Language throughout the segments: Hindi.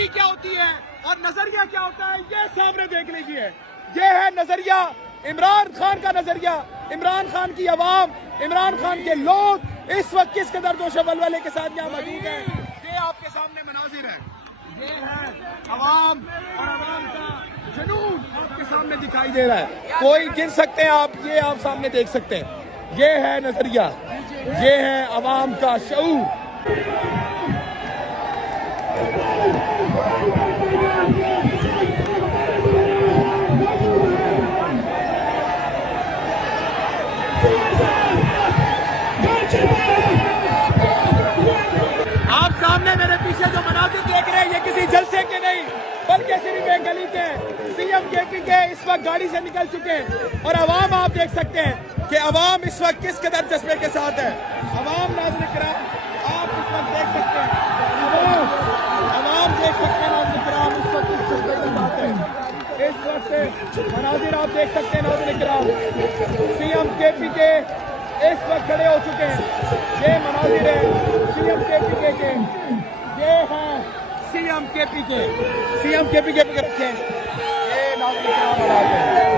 बेदारी क्या होती है और नजरिया क्या होता है, ये सामने देख लीजिए। ये है नजरिया, इमरान खान का नजरिया, इमरान खान की आवाम, इमरान खान के लोग इस वक्त किस कदर जोशो वलवले के साथ यहाँ मौजूद है। ये आपके सामने मनाजिर है, ये है अवाम और अवाम का जुनून आपके सामने दिखाई दे रहा है। कोई गिन सकते हैं आप, ये आप सामने देख सकते हैं। ये है नजरिया, ये है अवाम का शऊर। आप सामने मेरे पीछे जो मनाजिर देख रहे हैं, ये किसी जलसे के नहीं बल्कि सिर्फ एक गली के सीएम केपी के इस वक्त गाड़ी से निकल चुके हैं। और अवाम आप देख सकते हैं कि अवाम इस वक्त किस कदर जज्बे के साथ है। अवाम नाज़रीन किराम आप इस वक्त देख सकते हैं, अवाम देख सकते हैं नाज़रीन किराम इस वक्त किस जज्बे के साथ है। इस वक्त मनाजिर आप देख सकते हैं नाज़रीन किराम, सीएम केपी के इस वक्त खड़े हो चुके हैं। ये मनाजिर है सीएम केपी के, ये है सीएम केपी के, सीएम केपी के पकड़ रखे हैं। ये नाज़रीन किराम हालात है।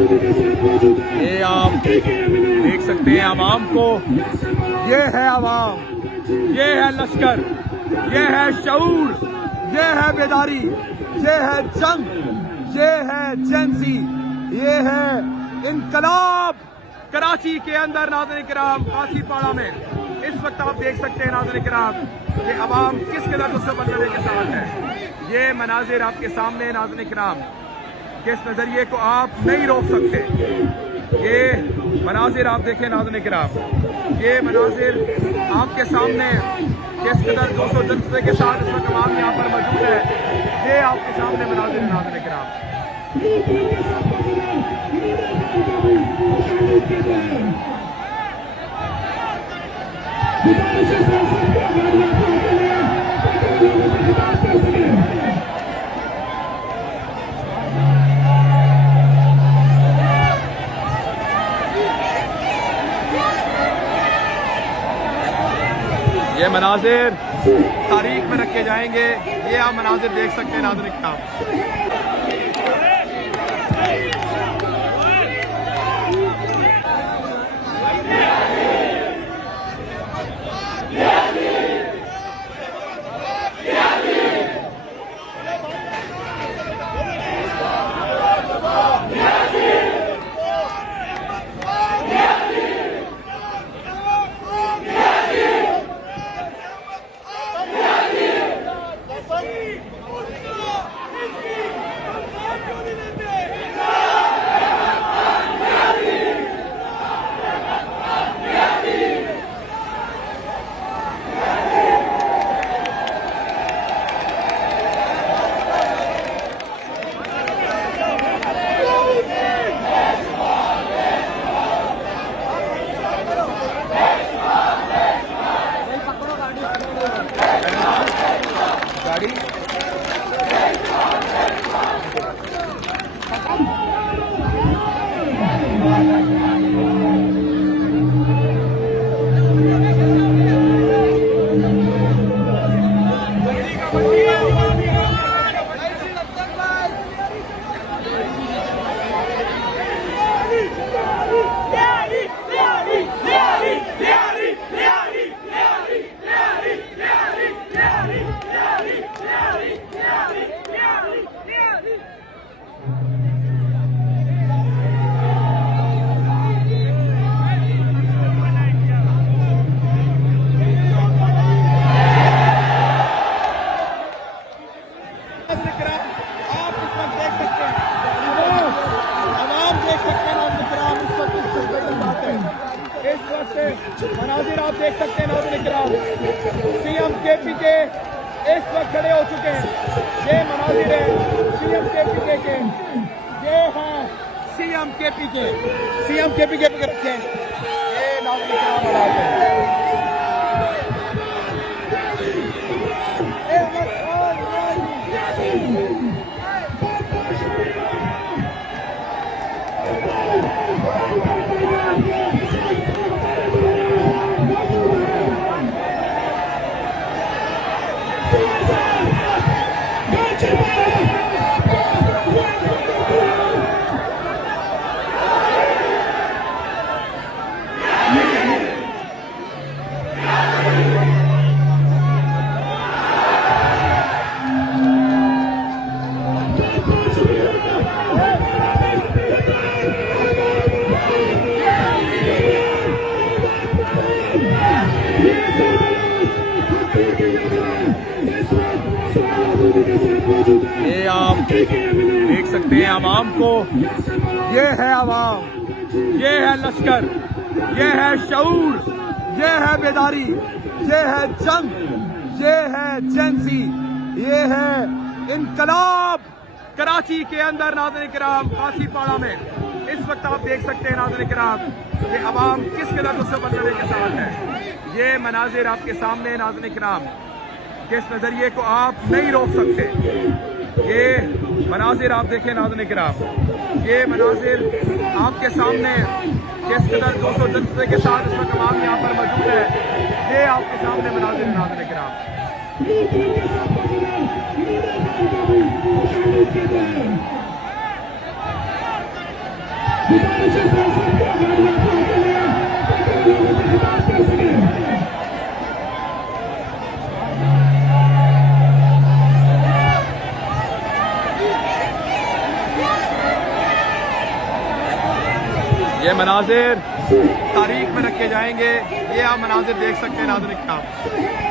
ये आप देख सकते हैं आवाम को, ये है आवाम, ये है लश्कर, ये है शऊर, ये है बेदारी, ये है जंग, ये है जेंसी, ये है इनकलाब। कराची के अंदर नाज़रीन किराम कासीपाड़ा में इस वक्त आप देख सकते हैं नाज़रीन किराम कि अवाम किस कदर जोशो वलवले के साथ है। ये मनाजिर आपके सामने नाज़रीन किराम, कि इस नजरिए को आप नहीं रोक सकते। ये मनाजिर आप देखें नाज़रीन किराम, ये मनाजिर आपके सामने किस कदर जोशो जज्बे के साथ इस वक्त अवाम यहाँ पर मौजूद है। ये आपके सामने मनाजिर नाज़रीन किराम। ये मनाजिर तारीख में रखे जाएंगे। ये आप मनाजिर देख सकते हैं नाज़रीन किराम। गाड़ी सकते हैं नाज़रीन किराम, सीएम केपीके इस वक्त खड़े हो चुके हैं। ये मनाजिर है सीएम केपीके के, ये है सीएम केपीके पे रखे ये नाज़रीन किराम हालात है। ये आप देख सकते हैं आवाम को, ये है आवाम, ये है लश्कर, ये है शऊर, ये है बेदारी, ये है जंग, ये है जेंसी, ये है इनकलाब। कराची के अंदर नाज़रीन किराम कासीपाड़ा में इस वक्त आप देख सकते हैं नाज़रीन किराम कि आवाम किस कदर गुस्से बदलने के साथ है। ये मनाजिर आपके सामने नाज़रीन किराम, किस नज़रिए को आप नहीं रोक सकते। ये मनाजिर आप देखें नाज़रीन किराम, ये मनाजिर आपके सामने किस कदर जोशो जज्बे के साथ इस वक्त आवाम यहाँ पर मौजूद है। ये आपके सामने मनाजिर नाज़रीन किराम। ये मनाजिर तारीख में रखे जाएंगे। ये आप मनाजिर देख सकते हैं नाज़रीन किराम।